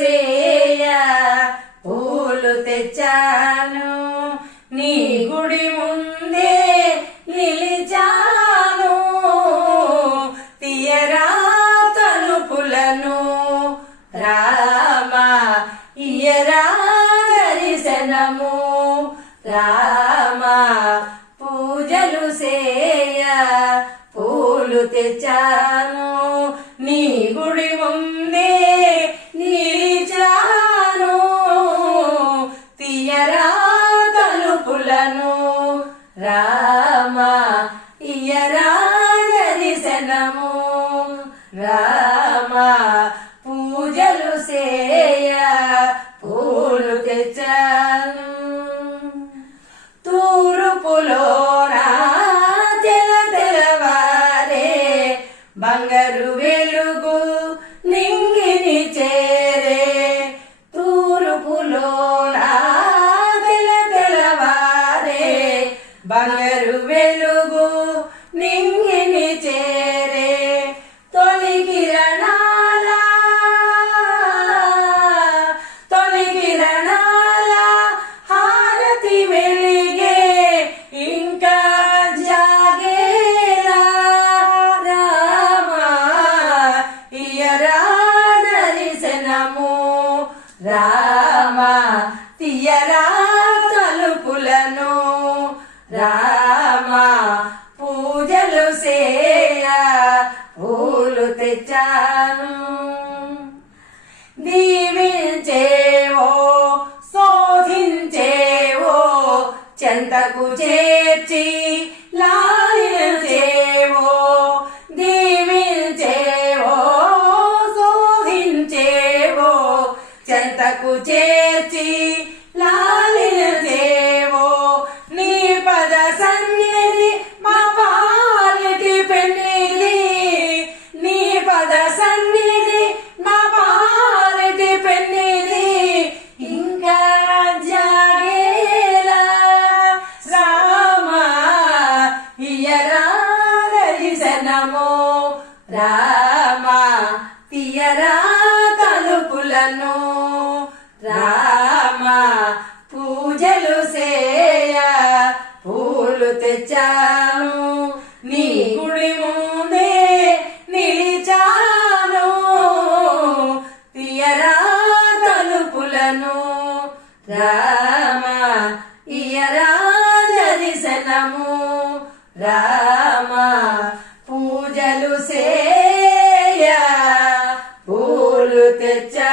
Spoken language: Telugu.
సేయ పూలు తెచ్చాను నీ గుడి ముందే నిలిచాను తీయరా తలుపులను రామా ఇయ్యరా దర్శనము రామా పూజలు సేయ పూలు తెచ్చాను నీ గుడి ముందే నిలిచాను తీయరా తలుపులను రామా ఇయ్యరా దర్శనము రామా పూజలు సేయ పూలు తెచ్చాను తూర్పులోనా తెలవారే బంగారు వెలుగు నింగిని చేరే తూర్పులోనా తెలవారే బంగారు వెలుగు నింగిని చేరే తొలి కిరణాల హారతి వెలిగే ఇంకా జాగేలా రామా ఇయ్యరా దర్శనము రామా తీయరా తలుపులను రామా పూజలు సేయ పూలు తెచ్చాను దీవించేవో శోధించేవో చెంతకు చేర్చి లాలించేవో దీవించేవో శోధించేవో చెంతకు చేర్చి లాలించేవో నీ పద సన్నిధి మా పాలిటి పెన్నిధి నీ పద సన్నిధి మా పాలిటి పెన్నిధి ఇంకా జాగేలా రామా ఇయ్యరా దర్శనము రామా తీయరా తలుపులను రామా పూజలు సేయ పూలు తెచ్చాను నీ గుడి ముందే నిలిచాను తీయరా తలుపులను రామా ఇయ్యరా దర్శనము రామా పూజలు సేయ పూలు తెచ్చా